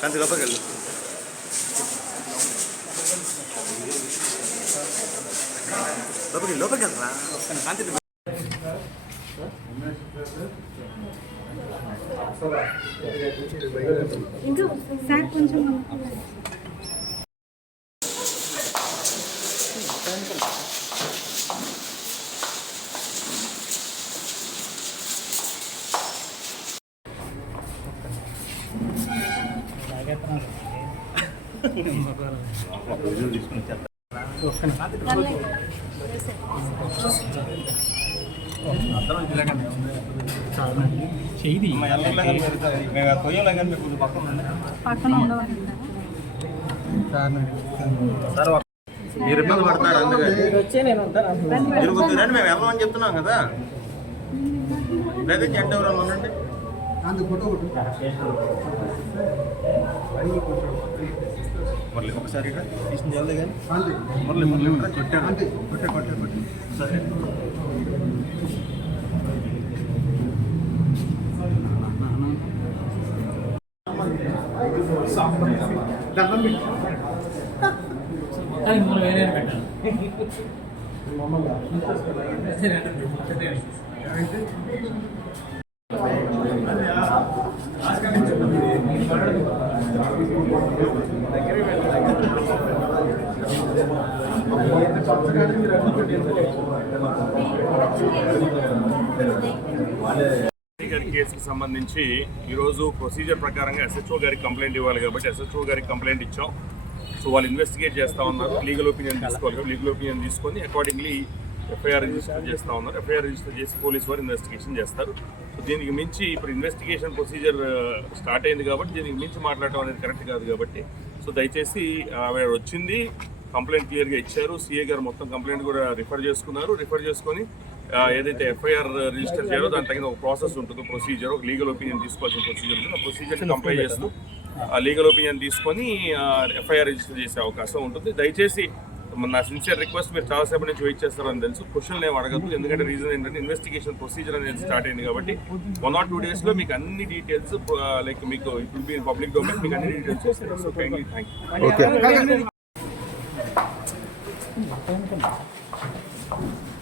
కాంతి లోపలికి వెళ్ళు. లోపలికి వెళ్ళరా కాంతి. సార్ కొంచెం మీరు ఇబ్బంది పడతారు మీరు కొద్దిగా మేము వెళ్ళమని చెప్తున్నాం కదా. లేదా జంట ఎవరు ఉండండి. మురళి ఒకసారి తీసుకుని వెళ్ళదు కానీ మురళి కొట్టాడు సరే. గారి కేసుకు సంబంధించి ఈరోజు ప్రొసీజర్ ప్రకారంగా ఎస్హెచ్ఓ గారికి కంప్లైంట్ ఇవ్వాలి కాబట్టి ఎస్హెచ్ఓ గారికి కంప్లైంట్ ఇచ్చాం. సో వాళ్ళు ఇన్వెస్టిగేట్ చేస్తూ ఉన్నారు. లీగల్ ఒపీనియన్ తీసుకోవాలి. లీగల్ ఒపీనియన్ తీసుకొని అకార్డింగ్లీ ఎఫ్ఐఆర్ రిజిస్టర్ చేస్తూ ఉన్నారు. ఎఫ్ఐఆర్ రిజిస్టర్ చేసి పోలీసు వారు ఇన్వెస్టిగేషన్ చేస్తారు. సో దీనికి మించి ఇప్పుడు ఇన్వెస్టిగేషన్ ప్రొసీజర్ స్టార్ట్ అయింది కాబట్టి దీనికి మించి మాట్లాడటం అనేది కరెక్ట్ కాదు కాబట్టి సో దయచేసి ఆవిడ వచ్చింది, కంప్లైంట్ క్లియర్గా ఇచ్చారు. సిఏ గారు మొత్తం కంప్లైంట్ కూడా రిఫర్ చేసుకున్నారు. రిఫర్ చేసుకొని ఏదైతే ఎఫ్ఐఆర్ రిజిస్టర్ చేయాలో దాని తగిన ఒక ప్రాసెస్ ఉంటుంది, ప్రొసీజర్, ఒక లీగల్ ఒపీనియన్ తీసుకోవాల్సిన ప్రొసీజర్ ఉంటుంది. ఆ ప్రొసీజర్ని కంప్లై చేస్తూ ఆ లీగల్ ఒపీనియన్ తీసుకొని ఎఫ్ఐఆర్ రిజిస్టర్ చేసే అవకాశం ఉంటుంది. దయచేసి నా సిన్సియర్ రిక్వెస్ట్, మీరు చాలాసేపటి నుంచి వెయిట్ చేస్తారని తెలుసు, క్వశ్చన్లు ఏమి అడగదు. ఎందుకంటే రీజన్ ఏంటంటే ఇన్వెస్టిగేషన్ ప్రొసీజర్ అనేది స్టార్ట్ అయింది కాబట్టి 1 or 2 daysలో మీకు అన్ని డీటెయిల్స్ లైక్ మీకు it will be in public domain, మీకు అన్ని డీటెయిల్స్ వస్తాయి. So kindly thank you.